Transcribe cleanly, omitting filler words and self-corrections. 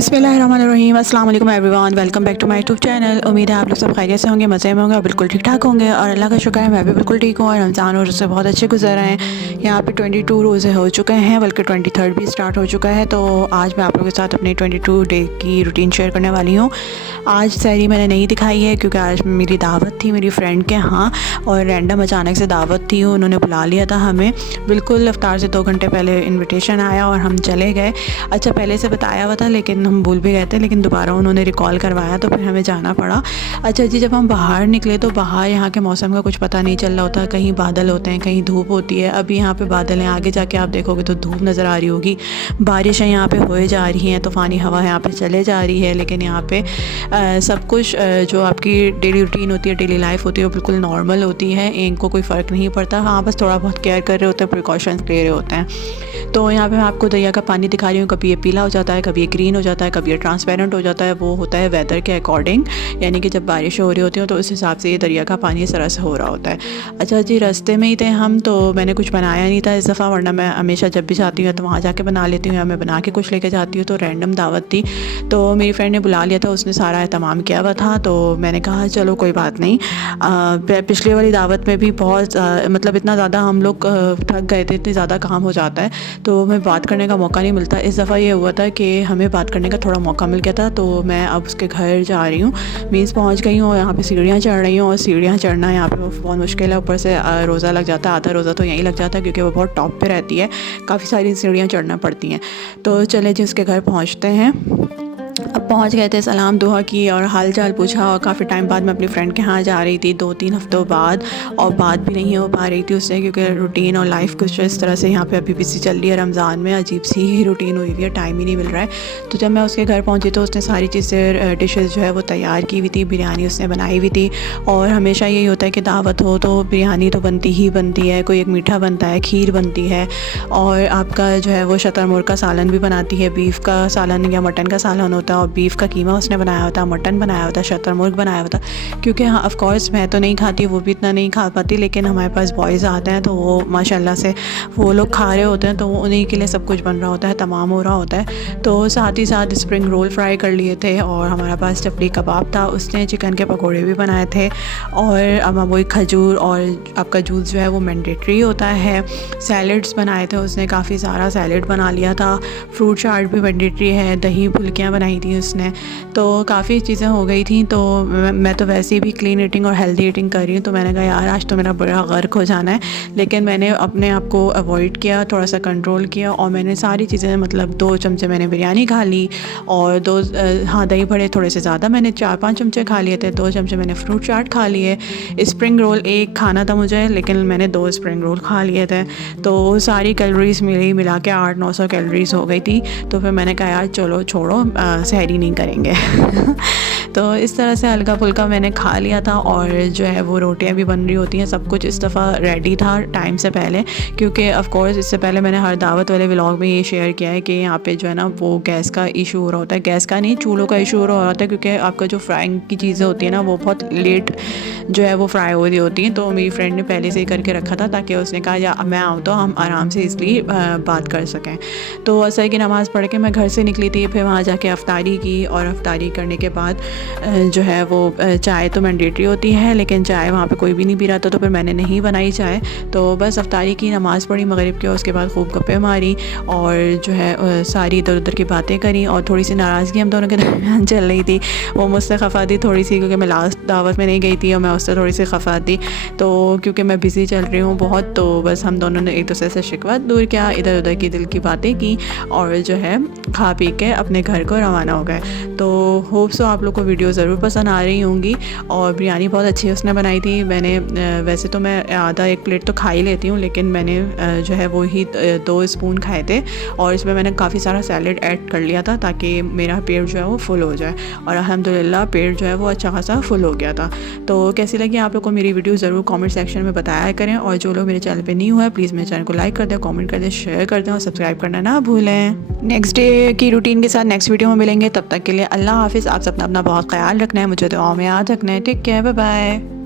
बिस्मिल्लाहिर्रहमानिर्रहीम, अस्सलाम वालेकुम everyone, welcome back to my YouTube channel. उम्मीद है आप लोग सब खैरियत से होंगे, मज़े में होंगे और बिल्कुल ठीक ठाक होंगे। और अल्लाह का शुक्र है मैं भी बिल्कुल ठीक हूँ और रमज़ान रोज़े से बहुत अच्छे गुजर रहे हैं। यहाँ पे 22 रोज़े हो चुके हैं, बल्कि 23rd भी स्टार्ट हो चुका है। तो आज मैं आप लोगों के साथ अपनी 22 डे की रूटीन शेयर करने वाली हूँ। आज सहरी मैंने नहीं दिखाई है क्योंकि आज मेरी दावत थी मेरी फ्रेंड के यहाँ, और रैंडम अचानक से दावत थी, उन्होंने बुला लिया था हमें। बिल्कुल इफ्तार से 2 घंटे पहले इन्विटेशन आया और हम चले गए। अच्छा, पहले से बताया हुआ था लेकिन हम भूल भी गए थे, लेकिन दोबारा उन्होंने रिकॉल करवाया तो फिर हमें जाना पड़ा। अच्छा जी, जब हम बाहर निकले तो बाहर यहाँ के मौसम का कुछ पता नहीं चल रहा होता, कहीं बादल होते हैं कहीं धूप होती है। अभी यहाँ पे बादल हैं, आगे जाके आप देखोगे तो धूप नज़र आ रही होगी। बारिशें यहाँ पे होए जा रही हैं, तूफ़ानी हवा यहाँ पे चले जा रही है, लेकिन यहाँ पे सब कुछ जो आपकी डेली रूटीन होती है, डेली लाइफ होती है, वो बिल्कुल नॉर्मल होती है। इनको कोई फ़र्क नहीं पड़ता। हाँ, बस थोड़ा बहुत केयर कर रहे होते हैं, प्रिकॉशंस ले रहे होते हैं। तो यहाँ पे मैं आपको दरिया का पानी दिखा रही हूँ। कभी ये पीला हो जाता है, कभी ये ग्रीन हो जाता है, कभी ये ट्रांसपेरेंट हो जाता है। वो होता है वेदर के अकॉर्डिंग, यानी कि जब बारिश हो रही होती हो तो उस हिसाब से ये दरिया का पानी इस तरह से हो रहा होता है। अच्छा जी, रास्ते में ही थे हम, तो मैंने कुछ बनाया नहीं था इस दफ़ा, वरना मैं हमेशा जब भी जाती हूँ तो वहाँ जाके बना लेती हूँ या मैं बना के कुछ लेके जाती हूँ। तो रैंडम दावत थी, तो मेरी फ्रेंड ने बुला लिया था, उसने सारा एहतमाम किया हुआ था। तो मैंने कहा चलो कोई बात नहीं। पिछले वाली दावत में भी बहुत मतलब इतना ज़्यादा हम लोग थक गए थे, इतनी ज़्यादा काम हो जाता है तो हमें बात करने का मौका नहीं मिलता। इस दफ़ा ये हुआ था कि हमें बात करने का थोड़ा मौका मिल गया था। तो मैं अब उसके घर जा रही हूँ, मीन्स पहुँच गई हूँ और यहाँ पे सीढ़ियाँ चढ़ रही हूँ। और सीढ़ियाँ चढ़ना यहाँ पे बहुत मुश्किल है, ऊपर से रोज़ा लग जाता है, आधा रोज़ा तो यहीं लग जाता है क्योंकि वो बहुत टॉप पे रहती है, काफ़ी सारी सीढ़ियाँ चढ़ना पड़ती हैं। तो चले जी उसके घर पहुँचते हैं। अब पहुंच गए थे, सलाम दुआ की और हाल चाल पूछा। और काफ़ी टाइम बाद मैं अपनी फ्रेंड के यहाँ जा रही थी, 2-3 हफ्तों बाद, और बात भी नहीं हो पा रही थी उससे क्योंकि रूटीन और लाइफ कुछ इस तरह से यहाँ पे अभी बिजी चल रही है। रमज़ान में अजीब सी ही रूटीन हुई हुई है, टाइम ही नहीं मिल रहा है। तो जब मैं उसके घर पहुँची तो उसने सारी चीज़ें डिशेज़ जो है वो तैयार की हुई थी, बिरयानी उसने बनाई हुई थी। और हमेशा यही होता है कि दावत हो तो बिरयानी तो बनती ही बनती है, कोई एक मीठा बनता है, खीर बनती है, और आपका जो है वो शतरमुर्ग का सालन भी बनाती है। बीफ का सालन या मटन का सालन होता है, और बीफ का कीमा उसने बनाया होता, मटन बनाया होता, शतरमुर्ग बनाया होता। क्योंकि हाँ, ऑफ कोर्स मैं तो नहीं खाती, वो भी इतना नहीं खा पाती, लेकिन हमारे पास बॉयज़ आते हैं तो वो माशाल्लाह से वो लोग खा रहे होते हैं, तो उन्हीं के लिए सब कुछ बन रहा होता है, तमाम हो रहा होता है। तो साथ ही साथ स्प्रिंग रोल फ्राई कर लिए थे, और हमारे पास चपली कबाब था, उसने चिकन के पकौड़े भी बनाए थे। और अब वही खजूर और आपका जूस जो है वो मैंडेटरी होता है। सैलड्स बनाए थे उसने, काफ़ी सारा सैलड बना लिया था। फ्रूट चाट भी मैंडेटरी है, दही फुल्कियाँ बनाई थी उसने। तो काफ़ी चीज़ें हो गई थी। तो मैं तो वैसे भी क्लीन ईटिंग और हेल्दी ईटिंग कर रही हूँ, तो मैंने कहा यार आज तो मेरा बड़ा गर्क हो जाना है। लेकिन मैंने अपने आप को अवॉइड किया, थोड़ा सा कंट्रोल किया, और मैंने सारी चीज़ें मतलब 2 चमचे मैंने बिरयानी खा ली, और 2 हाँ दही बड़े थोड़े से ज़्यादा, मैंने 4-5 चमचे खा लिए थे। 2 चमचे मैंने फ्रूट चाट खा लिए। स्प्रिंग रोल 1 खाना था मुझे, लेकिन मैंने 2 स्प्रिंग रोल खा लिए थे। तो सारी कैलोरीज़ मिला के 800-900 कैलोरीज़ हो गई थी। तो फिर मैंने कहा यार चलो छोड़ो, सहरी नहीं करेंगे। तो इस तरह से हल्का फुल्का मैंने खा लिया था। और जो है वो रोटियां भी बन रही होती हैं, सब कुछ इस दफ़ा रेडी था टाइम से पहले, क्योंकि ऑफ कोर्स इससे पहले मैंने हर दावत वाले व्लॉग में ये शेयर किया है कि यहाँ पे जो है ना वो गैस का इशू हो रहा होता है, गैस का नहीं चूल्हों का इशू हो रहा होता है, क्योंकि आपका जो फ्राइंग की चीज़ें होती है ना वो बहुत लेट जो है वो फ्राई हो रही होती हैं। तो मेरी फ्रेंड ने पहले से ही करके रखा था, ताकि उसने कहा या मैं आऊँ तो हम आराम से इसलिए बात कर सकें। तो असर की नमाज़ पढ़ के मैं घर से निकली थी, फिर वहाँ जाके अफ्तारी की, और अफ्तारी करने के बाद जो है वो चाय तो मैंडेटरी होती है, लेकिन चाय वहाँ पे कोई भी नहीं पी रहा था, तो फिर मैंने नहीं बनाई चाय। तो बस अफ्तारी की, नमाज़ पढ़ी मगरिब की, उसके बाद खूब गप्पे मारी, और जो है सारी इधर उधर की बातें करी। और थोड़ी सी नाराज़गी हम दोनों के दरमियान चल रही थी, वो मुझसे खफा थी थोड़ी सी, क्योंकि मैं लास्ट दावत में नहीं गई थी और मैं उससे थोड़ी सी खफा थी। तो क्योंकि मैं बिज़ी चल रही हूँ बहुत, तो बस हम दोनों ने एक दूसरे से शिकवा दूर किया, इधर उधर की दिल की बातें की, और जो है खा पी के अपने घर को रवाना हो गए। तो होप सो आप लोग को वीडियो ज़रूर पसंद आ रही होंगी। और बिरयानी बहुत अच्छी उसने बनाई थी। मैंने वैसे तो मैं आधा एक प्लेट तो खा ही लेती हूँ, लेकिन मैंने जो है वो ही 2 स्पून खाए थे और इसमें मैंने काफ़ी सारा सैलेड ऐड कर लिया था ताकि मेरा पेट जो है वो फुल हो जाए। और अल्हम्दुलिल्लाह पेट जो है वो अच्छा खासा फुल हो गया था। तो कैसी लगी आप लोग को मेरी वीडियो ज़रूर कमेंट सेक्शन में बताया करें। और जो लोग मेरे चैनल पे न्यू है प्लीज़ मेरे चैनल को लाइक कर दें, कमेंट कर दें, शेयर कर दें और सब्सक्राइब करना ना भूलें। नेक्स्ट डे की रूटीन के साथ नेक्स्ट वीडियो में मिलेंगे। तब तक के लिए अल्लाह हाफ़िज़। आप सबने अपना बहुत ख्याल रखना है, मुझे दुआओं में याद रखना है। Take care, bye bye.